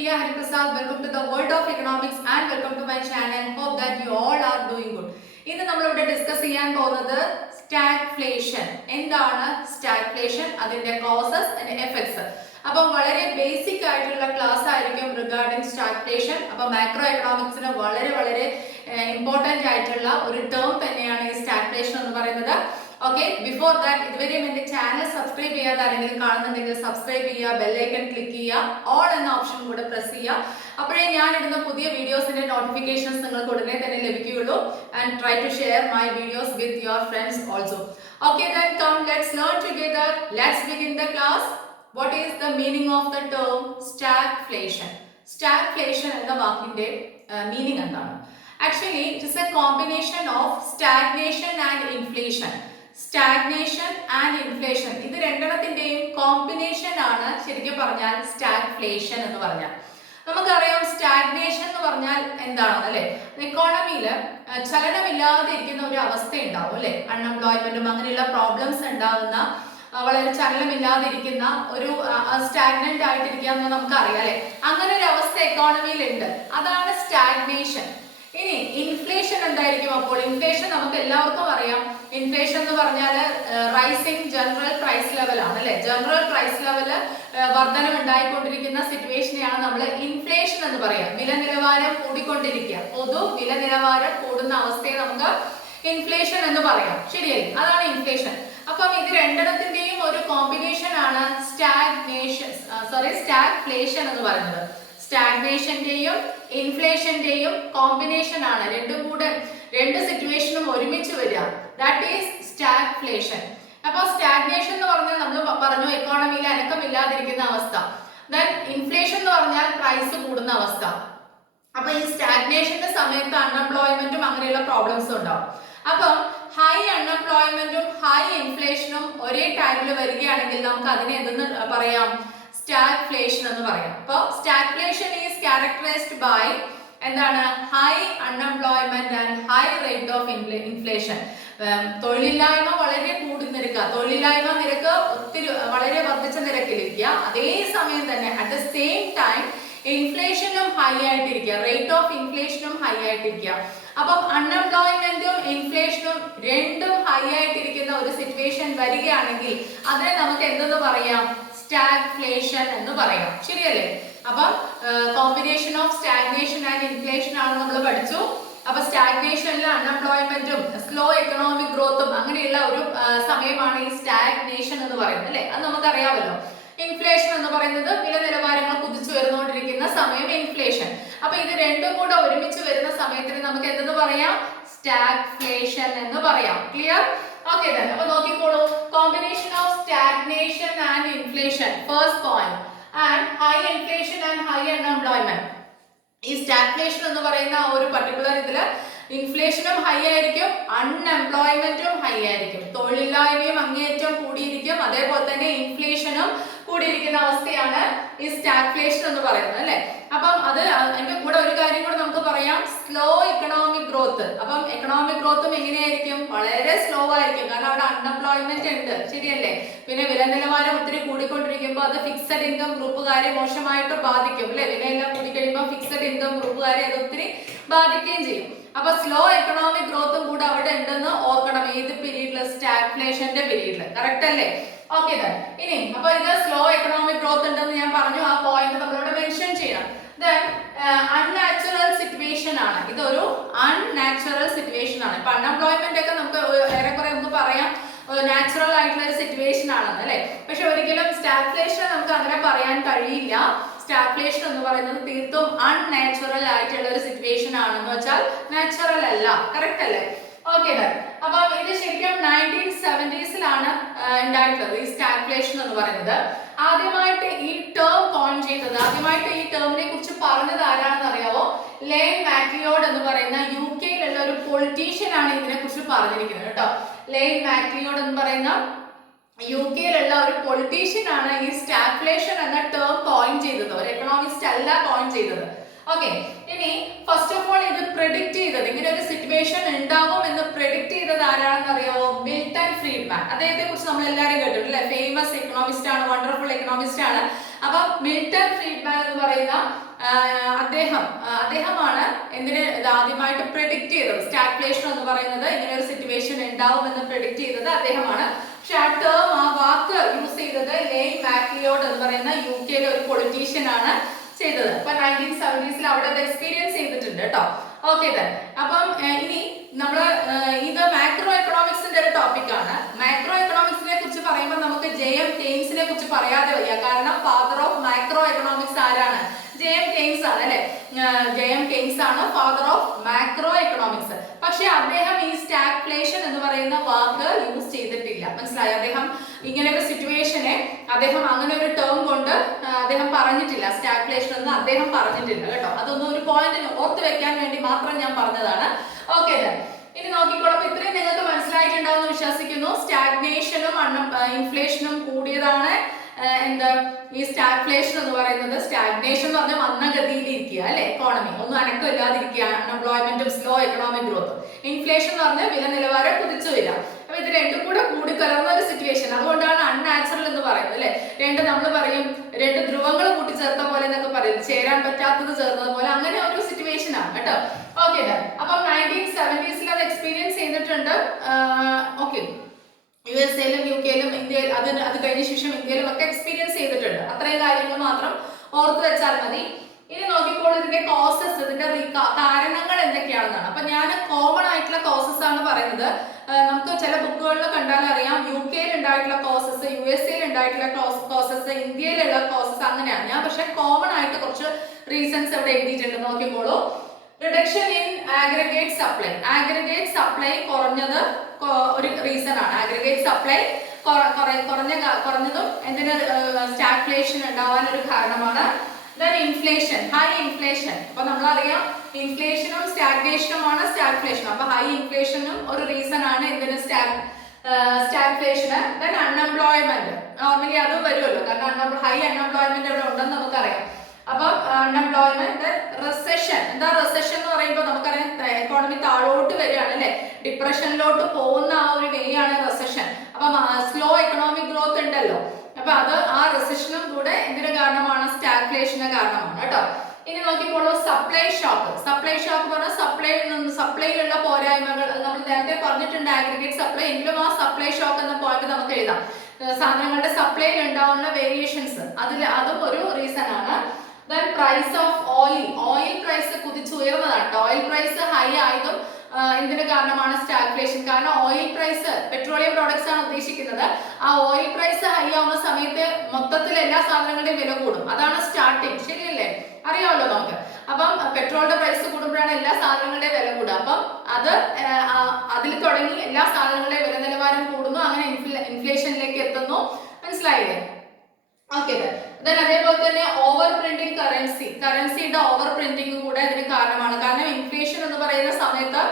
Priya Hariprasad. Welcome to the world of economics and welcome to my channel. Hope that you all are doing good. ഇന്ന് നമ്മളിവിടെ discuss ചെയ്യാൻ പോകുന്നത് stagflation. എന്താണ് stagflation, അതിന്റെ causes and effects. അപ്പം വളരെ basic ആയിട്ടുള്ള ക്ലാസ് ആയിരിക്കും റിഗാർഡിംഗ് സ്റ്റാഗ്ഫ്ലേഷൻ. അപ്പം മാക്രോ എക്കണോമിക്സിന് വളരെ ഇമ്പോർട്ടന്റ് ആയിട്ടുള്ള ഒരു ടേം തന്നെയാണ് ഈ സ്റ്റാഗ്ഫ്ലേഷൻ എന്ന് പറയുന്നത്. ഓക്കെ, ബിഫോർ ദാറ്റ് ഇതുവരെയും എന്റെ ചാനൽ സബ്സ്ക്രൈബ് ചെയ്യാതെ ആരെങ്കിലും കാണുന്നുണ്ടെങ്കിൽ സബ്സ്ക്രൈബ് ചെയ്യുക, ബെല്ലൈക്കൺ ക്ലിക്ക് ചെയ്യുക, ഓൾ എന്ന ഓപ്ഷൻ കൂടെ പ്രസ് ചെയ്യുക. അപ്പോഴേ ഞാൻ ഇടുന്ന പുതിയ വീഡിയോസിന്റെ നോട്ടിഫിക്കേഷൻസ് നിങ്ങൾക്ക് ഉടനെ തന്നെ ലഭിക്കുകയുള്ളൂ. And try to share my videos with your friends also. Okay, then come let's learn together. Let's begin the class. What is the meaning of the term stagflation? Stagflation എന്ന വാക്കിന്റെ മീനിങ് എന്താണ്? Actually, it is a combination of stagnation and inflation. Stagnation and inflation, ഇത് രണ്ടെണ്ണത്തിന്റെയും combination ആണ് ശരിക്കും പറഞ്ഞാൽ stagflation എന്ന് പറഞ്ഞാൽ. നമുക്കറിയാം സ്റ്റാഗ്നേഷൻ എന്ന് പറഞ്ഞാൽ എന്താണെന്ന് അല്ലെ. ഇക്കോണമിയില് ചലനമില്ലാതെ ഇരിക്കുന്ന ഒരു അവസ്ഥ ഉണ്ടാവും അല്ലെ. അൺഎംപ്ലോയ്മെന്റും അങ്ങനെയുള്ള പ്രോബ്ലംസ് ഉണ്ടാകുന്ന, വളരെ ചലനമില്ലാതെ ഇരിക്കുന്ന ഒരു സ്റ്റാഗ്നന്റ് ആയിട്ടിരിക്കുക എന്ന് നമുക്കറിയാം അല്ലെ. അങ്ങനെ ഒരു അവസ്ഥ എക്കോണമിയിൽ ഉണ്ട്, അതാണ് സ്റ്റാഗ്നേഷൻ. ഇനി ഇൻഫ്ലേഷൻ എന്തായിരിക്കും? അപ്പോൾ ഇൻഫ്ലേഷൻ നമുക്ക് എല്ലാവർക്കും അറിയാം. ഇൻഫ്ലേഷൻ എന്ന് പറഞ്ഞാൽ റൈസിംഗ് ജനറൽ പ്രൈസ് ലെവൽ ആണ് അല്ലെ. ജനറൽ പ്രൈസ് ലെവല് വർധനം ഉണ്ടായിക്കൊണ്ടിരിക്കുന്ന സിറ്റുവേഷനെയാണ് നമ്മൾ ഇൻഫ്ലേഷൻ എന്ന് പറയാം. വില നിലവാരം കൂടിക്കൊണ്ടിരിക്കുക, പൊതു വില നിലവാരം കൂടുന്ന അവസ്ഥയെ നമുക്ക് ഇൻഫ്ലേഷൻ എന്ന് പറയാം. ശരിയല്ലേ? അതാണ് ഇൻഫ്ലേഷൻ. അപ്പം ഇത് രണ്ടെണ്ണത്തിന്റെയും ഒരു കോമ്പിനേഷൻ ആണ് സ്റ്റാഗ്ഫ്ലേഷൻ എന്ന് പറയുന്നത്. സ്റ്റാഗ്നേഷന്റെയും ഇൻഫ്ലേഷന്റെയും കോമ്പിനേഷൻ ആണ്. രണ്ട് സിറ്റുവേഷനും ഒരുമിച്ച് വരിക. That is stagflation. അപ്പൊ സ്റ്റാഗ്നേഷൻ എന്ന് പറഞ്ഞാൽ നമ്മൾ പറഞ്ഞു എക്കോണമിയിൽ അനക്കമില്ലാതിരിക്കുന്ന അവസ്ഥ. ദെൻ ഇൻഫ്ലേഷൻ എന്ന് പറഞ്ഞാൽ പ്രൈസ് കൂടുന്ന അവസ്ഥ. അപ്പൊ ഈ സ്റ്റാഗ്നേഷന്റെ സമയത്ത് അൺഎംപ്ലോയ്മെന്റും അങ്ങനെയുള്ള പ്രോബ്ലംസും ഉണ്ടാവും. അപ്പം ഹൈ അൺഎംപ്ലോയ്മെന്റും ഹൈ ഇൻഫ്ലേഷനും ഒരേ ടൈമിൽ വരികയാണെങ്കിൽ നമുക്ക് അതിനെ എന്തെന്ന് പറയാം? സ്റ്റാഗ്ഫ്ലേഷൻ എന്ന് പറയാം. അപ്പോൾ സ്റ്റാഗ്ഫ്ലേഷൻ ഈസ് ക്യാരക്ടറൈസ്ഡ് ബൈ എന്താണ്? High unemployment and high rate of inflation. തൊഴിലില്ലായ്മ വളരെ കൂടി നിരക്കുക, തൊഴിലില്ലായ്മ നിരക്ക് വളരെ വർദ്ധിച്ച നിരക്കിലിരിക്കുക. അതേസമയം തന്നെ അറ്റ് ദ സെയിം ടൈം ഇൻഫ്ലേഷനും ഹൈ ആയിട്ടിരിക്കുക, റേറ്റ് ഓഫ് ഇൻഫ്ലേഷനും ഹൈ ആയിട്ടിരിക്കുക. അപ്പം അൺഎംപ്ലോയ്മെന്റും ഇൻഫ്ലേഷനും രണ്ടും ഹൈ ആയിട്ടിരിക്കുന്ന ഒരു സിറ്റുവേഷൻ വരികയാണെങ്കിൽ അതിനെ നമുക്ക് എന്തെന്ന് പറയാം? സ്റ്റാഗ്ഫ്ലേഷൻ എന്ന് പറയാം. ശരിയല്ലേ? അപ്പം combination of stagnation and inflation ആണ് നമ്മൾ പഠിച്ചു. അപ്പൊ സ്റ്റാഗ്നേഷനിൽ അൺഎംപ്ലോയ്മെന്റും സ്ലോ എക്കണോമിക് ഗ്രോത്തും അങ്ങനെയുള്ള ഒരു സമയമാണ് ഈ സ്റ്റാഗ്നേഷൻ എന്ന് പറയുന്നത് അല്ലെ. അത് നമുക്കറിയാമല്ലോ. ഇൻഫ്ലേഷൻ എന്ന് പറയുന്നത് വില നിലവാരങ്ങൾ കുതിച്ചു വരുന്നോണ്ടിരിക്കുന്ന സമയം ഇൻഫ്ലേഷൻ. അപ്പൊ ഇത് രണ്ടും കൂടെ ഒരുമിച്ച് വരുന്ന സമയത്തിന് നമുക്ക് എന്തെന്ന് പറയാം? സ്റ്റാഗ്ഫ്ലേഷൻ എന്ന് പറയാം. ക്ലിയർ? ഓക്കെ, അപ്പൊ നോക്കിക്കോളൂ. Combination of stagnation and inflation, first point, and high inflation and high unemployment. ഈ സ്റ്റാഗ്ഫ്ലേഷൻ എന്ന് പറയുന്ന ഒരു പർട്ടിക്കുലർ ഇതില് ഇൻഫ്ലേഷനും ഹൈ ആയിരിക്കും, അൺഎംപ്ലോയ്മെന്റും ഹൈ ആയിരിക്കും, തൊഴിലില്ലായ്മയും അങ്ങേയറ്റം കൂടിയിരിക്കും, അതേപോലെ തന്നെ ഇൻഫ്ലേഷനും കൂടിയിരിക്കുന്ന അവസ്ഥയാണ് ഈ സ്റ്റാഗ്ഫ്ലേഷൻ എന്ന് പറയുന്നത് അല്ലെ. അപ്പം അത് അതിന്റെ കൂടെ ഒരു കാര്യം കൂടെ നമുക്ക് പറയാം, സ്ലോ എക്കണോമിക് ഗ്രോത്ത്. അപ്പം എക്കണോമിക് ഗ്രോത്തും എങ്ങനെയായിരിക്കും? വളരെ സ്ലോ ആയിരിക്കും, കാരണം അവിടെ അൺഎംപ്ലോയ്മെന്റ് ഉണ്ട്. ശരിയല്ലേ? പിന്നെ വില നിലവാരം ഒത്തിരി കൂടിക്കൊണ്ടിരിക്കുമ്പോൾ അത് ഫിക്സഡ് ഇൻകം ഗ്രൂപ്പുകാരെ മോശമായിട്ട് ബാധിക്കും അല്ലെ. വിലയെല്ലാം കൂടി കഴിയുമ്പോൾ ഫിക്സഡ് ഇൻകം ഗ്രൂപ്പുകാരെ അത് ഒത്തിരി ബാധിക്കുകയും ചെയ്യും. അപ്പൊ സ്ലോ എക്കണോമിക് ഗ്രോത്തും കൂടെ അവിടെ ഉണ്ടെന്ന് ഓർക്കണം. ഏത് പീരീഡില്? സ്റ്റാഗ്ഫ്ലേഷന്റെ പീരീഡില്. കറക്റ്റ് അല്ലേ? ഓക്കെ, ഇനി അപ്പൊ ഇത് സ്ലോ എക്കണോമിക് ഗ്രോത്ത് ഉണ്ടെന്ന് ഞാൻ പറഞ്ഞു. ആ പോയിന്റ് നമ്മളിവിടെ മെൻഷൻ ചെയ്യണം. അൺനാച്ചുറൽ സിറ്റുവേഷൻ ആണ്. ഇതൊരു അൺനാച്ചുറൽ സിറ്റുവേഷൻ ആണ്. ഇപ്പൊ അൺഎംപ്ലോയ്മെന്റ് ഒക്കെ നമുക്ക് ഏറെക്കുറെ നമുക്ക് പറയാം നാച്ചുറൽ ആയിട്ടുള്ള ഒരു സിറ്റുവേഷൻ ആണെന്ന് അല്ലെ. പക്ഷെ ഒരിക്കലും സ്റ്റാഗ്ഫ്ലേഷൻ നമുക്ക് അങ്ങനെ പറയാൻ കഴിയില്ല. സ്റ്റാഗ്ഫ്ലേഷൻ എന്ന് പറയുന്നത് തീർത്തും അൺനാച്ചുറൽ ആയിട്ടുള്ള ഒരു സിറ്റുവേഷൻ ആണെന്ന് വെച്ചാൽ നാച്ചുറൽ അല്ല. കറക്റ്റ് അല്ലേ? ഓക്കെ, അപ്പം ഇത് ശരിക്കും 1970s ഉണ്ടായിട്ടുള്ളത് ഈ സ്റ്റാഗ്ഫ്ലേഷൻ എന്ന് പറയുന്നത്. ആദ്യമായിട്ട് ഈ ടേം കോയിൻ ചെയ്തത്, ആദ്യമായിട്ട് ഈ ടേമിനെ കുറിച്ച് പറഞ്ഞത് ആരാണെന്ന് അറിയാവോ? ലെയ്ൻ മാക്ലിയോഡ് എന്ന് പറയുന്ന UK-യിലുള്ള ഒരു പൊളിറ്റീഷ്യൻ ആണ് ഇതിനെ കുറിച്ച് പറഞ്ഞിരിക്കുന്നത് കേട്ടോ. ലെയ്ൻ മാക്ലിയോഡ് എന്ന് പറയുന്ന UK-യിലുള്ള ഒരു പൊളിറ്റീഷ്യൻ ആണ് ഈ സ്റ്റാഗ്ഫ്ലേഷൻ എന്ന ടേം കോയിൻ ചെയ്തത്. ഒരു എക്കണോമിസ്റ്റ് അല്ല കോയിൻ ചെയ്തത്. ഓക്കെ, ഇനി ഫസ്റ്റ് ഓഫ് ഓൾ ഇത് പ്രെഡിക്റ്റ് ചെയ്തത്, ഇങ്ങനെ ഒരു സിറ്റുവേഷൻ ഉണ്ടാവും എന്ന് പ്രെഡിക്റ്റ് ചെയ്തത് ആരാണെന്ന് അറിയാവോ? Milton Friedman. അദ്ദേഹത്തെ കുറിച്ച് നമ്മൾ എല്ലാവരും കേട്ടിട്ടില്ലേ? ഫേമസ് എക്കണോമിസ്റ്റ് ആണ്, വണ്ടർഫുൾ എക്കണോമിസ്റ്റ് എക്കണോമിസ്റ്റ് ആണ്. അപ്പൊ മിൽട്ടൺ ഫ്രീഡ്മാൻ എന്ന് പറയുന്ന അദ്ദേഹമാണ് എന്തിന് ആദ്യമായിട്ട് പ്രെഡിക്റ്റ് ചെയ്തത്, സ്റ്റാഗ്ഫ്ലേഷൻ എന്ന് പറയുന്നത് ഇങ്ങനെ ഒരു സിറ്റുവേഷൻ ഉണ്ടാവുമെന്ന് പ്രെഡിക്റ്റ് ചെയ്തത് അദ്ദേഹമാണ്. പക്ഷെ ആ ടേം, ആ വാക്ക് യൂസ് ചെയ്തത് ലെയ്ൻ മാക്ലിയോഡ് എന്ന് പറയുന്ന UK ഒരു പൊളിറ്റീഷ്യൻ ആണ് ചെയ്തത്. അപ്പൊ 1970s അവിടെ അത് എക്സ്പീരിയൻസ് ചെയ്തിട്ടുണ്ട് കേട്ടോ. Okay then. അപ്പം ഇനി നമ്മള് ഇത് മാക്രോ എക്കണോമിക്സിന്റെ ഒരു ടോപ്പിക് ആണ്. മാക്രോ എക്കണോമിക്സിനെ കുറിച്ച് പറയുമ്പോൾ നമുക്ക് JM കെയ്ൻസിനെ കുറിച്ച് പറയാതെ വയ്യ. കാരണം ഫാദർ ഓഫ് മാക്രോ എക്കണോമിക്സ് ആരാണ്? JM കെയ്ൻസ് ആണ് അല്ലെ. JM കെയ്ൻസ് ആണ് ഫാദർ ഓഫ് മാക്രോ എക്കണോമിക്സ്. പക്ഷെ അദ്ദേഹം ഈ സ്റ്റാഗ്ഫ്ലേഷൻ എന്ന് പറയുന്ന വാക്ക് യൂസ് ചെയ്തിട്ടില്ല. മനസ്സിലായി? അദ്ദേഹം ഇങ്ങനെ ഒരു സിറ്റുവേഷനെ അദ്ദേഹം അങ്ങനെ ഒരു ടേം കൊണ്ട് അദ്ദേഹം പറഞ്ഞിട്ടില്ല. സ്റ്റാഗ്ഫ്ലേഷൻ എന്ന് അദ്ദേഹം പറഞ്ഞിട്ടില്ല കേട്ടോ. അതൊന്നും ഒരു പോയിന്റിന് ഓർത്ത് വെക്കാൻ വേണ്ടി മാത്രം ഞാൻ പറഞ്ഞതാണ്. Okay then. ഇനി നോക്കിക്കോളൂ. അപ്പൊ ഇത്രയും നിങ്ങൾക്ക് മനസ്സിലായിട്ടുണ്ടാവുമെന്ന് വിശ്വസിക്കുന്നു. സ്റ്റാഗ്നേഷനും ഇൻഫ്ലേഷനും കൂടിയതാണ് എന്താ ഈ സ്റ്റാഗ്ഫ്ലേഷൻ എന്ന് പറയുന്നത്. സ്റ്റാഗ്നേഷൻ എന്ന് പറഞ്ഞാൽ മന്ദഗതിയിൽ ഇരിക്കുക അല്ലെ, എക്കോണമി ഒന്നും അനക്കമില്ലാതിരിക്കുക, അൺഎംപ്ലോയ്മെന്റും സ്ലോ എക്കണോമിക് ഗ്രോത്തും. ഇൻഫ്ലേഷൻ എന്ന് പറഞ്ഞാൽ വില നിലവാരം കുതിച്ചു വരിക. അപ്പൊ ഇത് രണ്ടും കൂടെ കൂടിക്കലർന്ന ഒരു സിറ്റുവേഷൻ. അതുകൊണ്ടാണ് അൺനാച്ചുറൽ എന്ന് പറയുന്നത് അല്ലെ. നമ്മൾ പറയും രണ്ട് ധ്രുവങ്ങൾ കൂട്ടിച്ചേർത്ത പോലെ എന്നൊക്കെ പറയും, ചേരാൻ പറ്റാത്തത് ചേർന്നത് പോലെ, അങ്ങനെ ഒരു സിറ്റുവേഷൻ ആണ് കേട്ടോ. ഓക്കെ. അപ്പം 1970s അത് എക്സ്പീരിയൻസ് ചെയ്തിട്ടുണ്ട്. ഓക്കെ, USA-ലും UK-ലും ഇന്ത്യയിൽ അത് കഴിഞ്ഞ ശേഷം ഇന്ത്യയിലും ഒക്കെ എക്സ്പീരിയൻസ് ചെയ്തിട്ടുണ്ട്. അത്രയും കാര്യങ്ങൾ മാത്രം ഓർത്ത് വെച്ചാൽ മതി. ഇനി നോക്കിക്കോളൂ ഇതിന്റെ കോസസ്, ഇതിന്റെ കാരണങ്ങൾ എന്തൊക്കെയാണെന്നാണ്. അപ്പൊ ഞാൻ കോമൺ ആയിട്ടുള്ള കോസസ് ആണ് പറയുന്നത്. നമുക്ക് ചില ബുക്കുകളിൽ കണ്ടാൽ അറിയാം UK-ൽ ഉണ്ടായിട്ടുള്ള കോസസ്, USA-ൽ ഉണ്ടായിട്ടുള്ള കോസസ്, ഇന്ത്യയിലുള്ള കോസസ്, അങ്ങനെയാണ്. ഞാൻ പക്ഷെ കോമൺ ആയിട്ട് കുറച്ച് റീസൺസ് ഇവിടെ എഴുതിയിട്ടുണ്ട്. നോക്കിക്കോളൂ. Reduction in aggregate supply. Aggregate supply കുറഞ്ഞത് ഒരു റീസൺ ആണ്. ആഗ്രിഗേറ്റ് സപ്ലൈ കുറഞ്ഞതും എന്തിന് സ്റ്റാഗ്ഫ്ലേഷൻ ഉണ്ടാവാൻ ഒരു കാരണമാണ്. Then inflation, high inflation. അപ്പൊ നമ്മളറിയാം ഇൻഫ്ലേഷനും സ്റ്റാഗ്നേഷനുമാണ് സ്റ്റാഗ്ഫ്ലേഷനും. അപ്പൊ ഹൈ ഇൻഫ്ലേഷനും ഒരു റീസൺ ആണ് എന്തിന് സ്റ്റാഗ്ഫ്ലേഷന്. ദെൻ അൺഎംപ്ലോയ്മെന്റ്, നോർമലി അത് വരുമല്ലോ, കാരണം ഹൈ അൺഎംപ്ലോയ്മെന്റ് ഇവിടെ ഉണ്ടെന്ന് നമുക്കറിയാം. അപ്പം അൺഎംപ്ലോയ്മെന്റ്. റിസഷൻ. എന്താ റിസഷൻ എന്ന് പറയുമ്പോൾ നമുക്കറിയാം എക്കോണമി താഴോട്ട് വരികയാണ് അല്ലെ, ഡിപ്രഷനിലോട്ട് പോകുന്ന ആ ഒരു വേ ആണ് റിസഷൻ. അപ്പം സ്ലോ എക്കണോമിക് ഗ്രോത്ത് ഉണ്ടല്ലോ, അപ്പൊ അത് ആ റിസഷനും കൂടെ എന്തിനു കാരണമാണ്? സ്റ്റാഗ്ഫ്ലേഷന് കാരണമാണ് കേട്ടോ. ഇനി നോക്കിക്കോളൂ. Supply shock. സപ്ലൈ ഷോക്ക് പറഞ്ഞാൽ സപ്ലൈയിലുള്ള പോരായ്മകൾ നമ്മൾ നേരത്തെ പറഞ്ഞിട്ടുണ്ട്, ആഗ്രിഗേറ്റ് സപ്ലൈ. എങ്കിലും ആ സപ്ലൈ ഷോക്ക് എന്ന പോയിന്റ് നമുക്ക് എഴുതാം. സാധനങ്ങളുടെ സപ്ലൈയിൽ ഉണ്ടാവുന്ന വേരിയേഷൻസ്, അതും ഒരു റീസൺ ആണ്. Then price of oil. Oil price കുതിച്ചുയർന്നതാണ്. ഓയിൽ പ്രൈസ് ഹൈ ആയതും എന്തിനു കാരണമാണ്? സ്റ്റാഗ്ഫ്ലേഷൻ. കാരണം ഓയിൽ പ്രൈസ്, പെട്രോളിയം പ്രോഡക്ട്സ് ആണ് ഉദ്ദേശിക്കുന്നത്. ആ ഓയിൽ പ്രൈസ് ഹൈ ആവുന്ന സമയത്ത് മൊത്തത്തിൽ എല്ലാ സാധനങ്ങളുടെയും വില കൂടും. അതാണ് സ്റ്റാർട്ടിങ്, ശരിയല്ലേ? അറിയാമല്ലോ നമുക്ക്. അപ്പം പെട്രോളിന്റെ പ്രൈസ് കൂടുമ്പോഴാണ് എല്ലാ സാധനങ്ങളുടെയും വില കൂടുക. അപ്പം അതിൽ തുടങ്ങി എല്ലാ സാധനങ്ങളുടെയും വില നിലവാരം കൂടുന്നു, അങ്ങനെ ഇൻഫ്ലേഷനിലേക്ക് എത്തുന്നു. മനസ്സിലായില്ലേ? ഓക്കെ. അതേപോലെ തന്നെ ഓവർ പ്രിന്റിംഗ് കറൻസിയുടെ ഓവർ പ്രിന്റിംഗ് കൂടെ ഇതിന് കാരണമാണ്. കാരണം ഇൻഫ്ലേഷൻ എന്ന് പറയുന്ന സമയത്ത്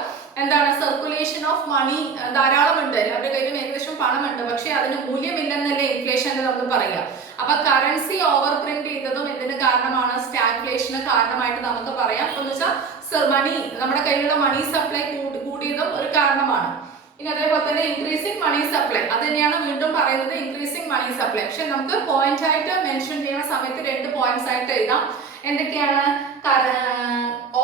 എന്താണ്? സർക്കുലേഷൻ ഓഫ് മണി ധാരാളം ഉണ്ട്, അവരുടെ കയ്യിലും ഏകദേശം പണമുണ്ട്, പക്ഷെ അതിന് മൂല്യമില്ലെന്നല്ലേ ഇൻഫ്ലേഷനിൽ നമ്മൾ പറയുക. അപ്പൊ കറൻസി ഓവർ പ്രിന്റ് ചെയ്തതും ഇതിന് കാരണമാണ്, സ്റ്റാഗ്ഫ്ലേഷന് കാരണമായിട്ട് നമുക്ക് പറയാം. എന്ന് വെച്ചാൽ മണി, നമ്മുടെ കയ്യിലുള്ള മണി സപ്ലൈ കൂടിയതും ഒരു കാരണമാണ്. ഇനി അതേപോലെ തന്നെ ഇൻക്രീസിംഗ് മണി സപ്ലൈ, അത് തന്നെയാണ് വീണ്ടും പറയുന്നത്, ഇൻക്രീസിംഗ് മണി സപ്ലൈ. പക്ഷെ നമുക്ക് പോയിന്റ് ആയിട്ട് മെൻഷൻ ചെയ്യുന്ന സമയത്ത് 2 പോയിന്റ്സ് ആയിട്ട് എഴുതാം. എന്തൊക്കെയാണ്?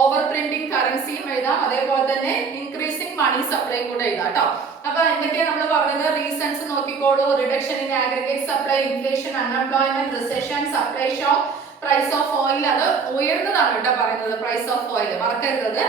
ഓവർ പ്രിന്റിംഗ് കറൻസിയും എഴുതാം, അതേപോലെ തന്നെ ഇൻക്രീസിംഗ് മണി സപ്ലൈ കൂടെ എഴുതാം കേട്ടോ. അപ്പൊ എന്തൊക്കെയാണ് നമ്മൾ പറഞ്ഞത്? റീസൺസ് നോക്കിക്കോളൂ. Reduction in aggregate supply, inflation, unemployment, recession, supply shock, price of oil. അത് ഉയർന്നതാണ് കേട്ടോ പറയുന്നത്, പ്രൈസ് ഓഫ് ഓയിൽ, മറക്കരുത്.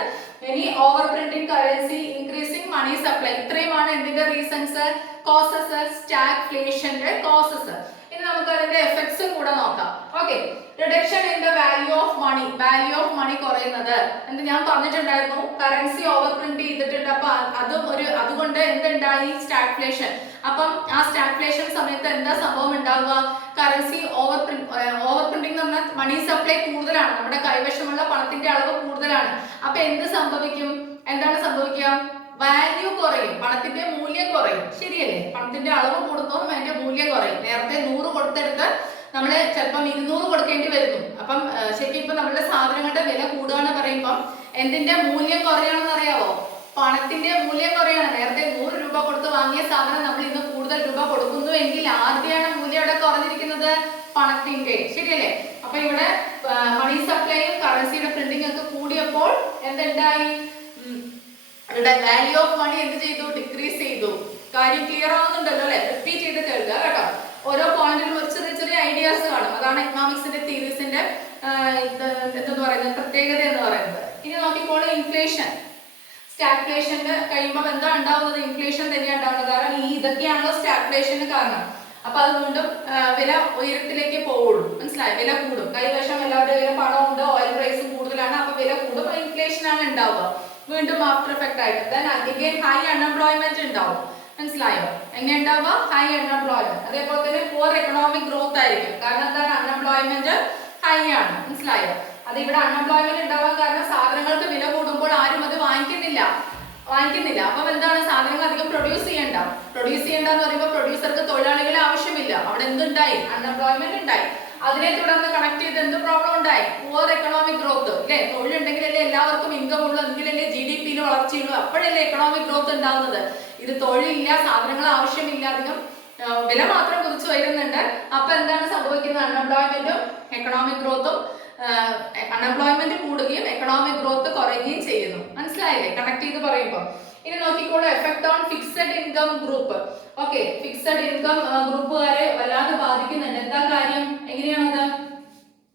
ഇനി over printing currency, increasing money supply, ഇത്രയുമാണ് എന്തിന്റെ റീസൺസ്? Causes, സ്റ്റാഗ്ഫ്ലേഷന്റെ causes. ഇനി നമുക്ക് അതിന്റെ എഫക്ട്സ് കൂടെ നോക്കാം. Okay. Reduction in the value of money. Value of money കുറയുന്നത് എന്ത് ഞാൻ പറഞ്ഞിട്ടുണ്ടായിരുന്നു, കറൻസി ഓവർ പ്രിന്റ് ചെയ്തിട്ടുണ്ട്. അപ്പൊ അതുകൊണ്ട് എന്തുണ്ടായി? സ്റ്റാഗ്ഫ്ലേഷൻ. അപ്പം ആ സ്റ്റാഗ്ഫ്ലേഷൻ സമയത്ത് എന്താ സംഭവം ഉണ്ടാവുക? കറൻസി ഓവർ പ്രിന്റിംഗ് എന്ന് പറഞ്ഞാൽ മണി സപ്ലൈ കൂടുതലാണ്, നമ്മുടെ കൈവശമുള്ള പണത്തിന്റെ അളവ് കൂടുതലാണ്. അപ്പൊ എന്ത് സംഭവിക്കും? എന്താണ് സംഭവിക്കുക? വാല്യൂ കുറയും, പണത്തിന്റെ മൂല്യം കുറയും, ശരിയല്ലേ? പണത്തിന്റെ അളവ് കൂടുന്നതോറും അതിന്റെ മൂല്യം കുറയും. നേരത്തെ 100 കൊടുത്തെടുത്ത് നമ്മള് ചിലപ്പം 200 കൊടുക്കേണ്ടി വരുന്നു. അപ്പം ശരിക്കും ഇപ്പൊ നമ്മുടെ സാധനങ്ങളുടെ വില കൂടുകയെന്ന് പറയുമ്പോൾ എന്തിന്റെ മൂല്യം കുറയാണെന്ന് അറിയാവോ? പണത്തിന്റെ മൂല്യം കുറയാണ്. നേരത്തെ 100 രൂപ കൊടുത്ത് വാങ്ങിയ സാധനം നമ്മൾ ഇന്ന് കൂടുതൽ രൂപ കൊടുക്കുന്നു എങ്കിൽ ആരുടെയാണ് മൂല്യം അവിടെ കുറഞ്ഞിരിക്കുന്നത്? പണത്തിന്റെ, ശരിയല്ലേ? അപ്പൊ ഇവിടെ മണി സപ്ലൈയും കറൻസിയുടെ പ്രിന്റിംഗ് ഒക്കെ കൂടിയപ്പോൾ എന്തുണ്ടായി? വാല്യൂ ഓഫ് മണി എന്ത് ചെയ്തു? ഡിക്രീസ് ചെയ്തു. കാര്യം ക്ലിയർ ആവുന്നുണ്ടല്ലോ അല്ലെ? റിപ്പീറ്റ് ചെയ്തിട്ട് എഴുതുക കേട്ടോ. ഓരോ പോയിന്റിലും ഒരു ചെറിയ ചെറിയ ഐഡിയാസ് കാണും. അതാണ് എക്കണോമിക്സിന്റെ തിയറീസിന്റെ എന്താ പറയുന്നത് പ്രത്യേകത എന്ന് പറയുന്നത്. ഇനി നോക്കിക്കോളൂ, ഇൻഫ്ലേഷൻ. സ്റ്റാഗ്ഫ്ലേഷന് കഴിയുമ്പോൾ എന്താ ഉണ്ടാവുന്നത്? ഇൻഫ്ലേഷൻ തന്നെയാണ് ഉണ്ടാവുന്നത്. കാരണം ഇതൊക്കെയാണല്ലോ സ്റ്റാഗ്ഫ്ലേഷന് കാരണം. അപ്പൊ അത് വീണ്ടും വില ഉയരത്തിലേക്ക് പോവുള്ളൂ, മനസ്സിലായി? വില കൂടും. കൈവശം എല്ലാവരുടെ കയ്യിലും പണമുണ്ട്, ഓയിൽ പ്രൈസും കൂടുതലാണ്, അപ്പൊ വില കൂടും, ഇൻഫ്ലേഷൻ ആണ് ഉണ്ടാവുക. വീണ്ടും ആഫ്റ്റർ എഫക്ട് ആയിട്ട് then again ഹൈ അൺഎംപ്ലോയ്മെന്റ് ഉണ്ടാവും, മനസ്സിലായോ? എങ്ങനെ ഉണ്ടാവുക? High unemployment. അതേപോലെ തന്നെ പുവർ എക്കണോമിക് ഗ്രോത്ത് ആയിരിക്കും. കാരണം എന്താണ്? അൺഎംപ്ലോയ്മെന്റ് ഹൈ ആണ്, മനസ്സിലായോ? അത് ഇവിടെ അൺഎംപ്ലോയ്മെന്റ് ഉണ്ടാവാൻ കാരണം സാധനങ്ങൾക്ക് വില കൂടുമ്പോൾ ആരും അത് വാങ്ങിക്കുന്നില്ല. അപ്പം എന്താണ്? സാധനങ്ങൾ അധികം പ്രൊഡ്യൂസ് ചെയ്യണ്ട എന്ന് പറയുമ്പോൾ പ്രൊഡ്യൂസർക്ക് തൊഴിലാളികളെ ആവശ്യമില്ല. അവിടെ എന്തുണ്ടായി? അൺഎംപ്ലോയ്മെന്റ് ഉണ്ടായി. അതിനെ തുടർന്ന് കണക്ട് ചെയ്ത് എന്ത് പ്രോബ്ലം ഉണ്ടായി? പുവർ എക്കണോമിക് ഗ്രോത്ത്, അല്ലെ? തൊഴിലുണ്ടെങ്കിലല്ലേ എല്ലാവർക്കും ഇൻകം ഉള്ളൂ, എങ്കിലല്ലേ GDP-യിൽ വളർച്ചയുള്ളൂ, അപ്പോഴല്ലേ എക്കണോമിക് ഗ്രോത്ത് ഉണ്ടാവുന്നത്. ഇത് തൊഴിലില്ല, സാധനങ്ങൾ ആവശ്യമില്ല, അധികം വില മാത്രം കുറിച്ച് വരുന്നുണ്ട്. അപ്പൊ എന്താണ് സംഭവിക്കുന്നത്? അൺഎംപ്ലോയ്മെന്റും എക്കണോമിക് ഗ്രോത്തും, അൺഎംപ്ലോയ്മെന്റ് കൂടുകയും എക്കണോമിക് ഗ്രോത്ത് കുറയുകയും ചെയ്യുന്നു. മനസ്സിലായില്ലേ കണക്ട് ചെയ്ത് പറയുമ്പോൾ? ഇനി നോക്കിക്കോളൂ, effect on fixed income group. Okay, fixed income ഗ്രൂപ്പുകാരെ വല്ലാതെ ബാധിക്കുന്നുണ്ട്. എന്താ കാര്യം? എങ്ങനെയാണത്?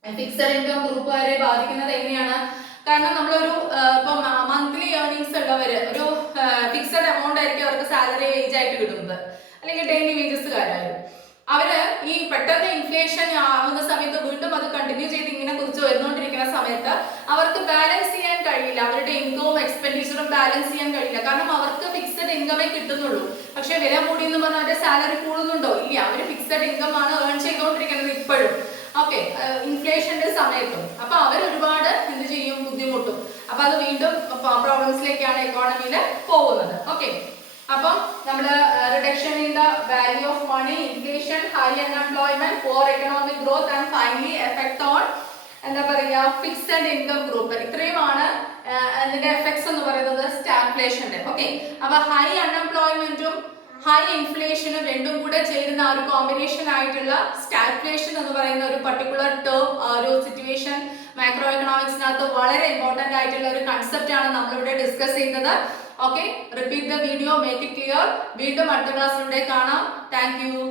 ഫിക്സഡ് ഇൻകം ഗ്രൂപ്പുകാരെ ബാധിക്കുന്നത് എങ്ങനെയാണ്? കാരണം നമ്മളൊരു ഇപ്പൊ മന്ത്ലി ഏർണിങ്സ് ഉള്ളവര് ഒരു ഫിക്സഡ് എമൗണ്ട് ആയിരിക്കും അവർക്ക് സാലറി വേജ് ആയിട്ട് കിട്ടുന്നത്, അല്ലെങ്കിൽ ഡെയിലി വേജസ്കാരായാലും അവര് ഈ പെട്ടെന്ന് ഇൻഫ്ലേഷൻ ആവുന്ന സമയത്ത് വീണ്ടും അത് കണ്ടിന്യൂ ചെയ്ത് ഇങ്ങനെ കുറിച്ച് വരുന്നോണ്ടിരിക്കുന്ന സമയത്ത് അവർക്ക് ബാലൻസ് ചെയ്യാൻ കഴിയില്ല. അവരുടെ ഇൻകവും എക്സ്പെൻഡിച്ചറും ബാലൻസ് ചെയ്യാൻ കഴിയില്ല. കാരണം അവർക്ക് ഫിക്സഡ് ഇൻകമേ കിട്ടുന്നുള്ളൂ. പക്ഷെ വില കൂടി എന്ന് പറഞ്ഞാൽ അവരുടെ സാലറി കൂടുന്നുണ്ടോ? ഇല്ല, അവര് ഫിക്സഡ് ഇൻകം ആണ് ഏൺ ചെയ്തുകൊണ്ടിരിക്കുന്നത് ഇപ്പോഴും. ഓക്കെ, ഇൻഫ്ലേഷന്റെ സമയത്തും. അപ്പൊ അവർ ഒരുപാട് എന്ത് ചെയ്യും? ബുദ്ധിമുട്ടും. അപ്പൊ അത് വീണ്ടും പ്രോബ്ലംസിലേക്കാണ് എക്കോണമിയിൽ പോകുന്നത്. ഓക്കെ, അപ്പം നമ്മള് reduction in the value of money, inflation, high unemployment, poor economic growth and finally effect on എന്താ പറയുക ഫിക്സഡ് ഇൻകം ഗ്രൂപ്പ്. ഇത്രയുമാണ് അതിന്റെ എഫക്ട്സ് എന്ന് പറയുന്നത് സ്റ്റാഗ്ഫ്ലേഷന്റെ. ഓക്കെ, അപ്പൊ ഹൈ അൺഎംപ്ലോയ്മെന്റും ഹൈ ഇൻഫ്ലേഷനും രണ്ടും കൂടെ ചേരുന്ന ഒരു കോമ്പിനേഷൻ ആയിട്ടുള്ള സ്റ്റാഗ്ഫ്ലേഷൻ എന്ന് പറയുന്ന ഒരു പർട്ടിക്കുലർ ടേം, ഒരു സിറ്റുവേഷൻ മൈക്രോ എക്കണോമിക്സിനകത്ത് വളരെ ഇമ്പോർട്ടന്റ് ആയിട്ടുള്ള ഒരു കൺസെപ്റ്റ് ആണ് നമ്മളിവിടെ ഡിസ്കസ് ചെയ്യുന്നത്. Okay, repeat the video, make it clear. വീണ്ടും അടുത്ത ക്ലാസ്സിലൂടെ കാണാം. Thank you.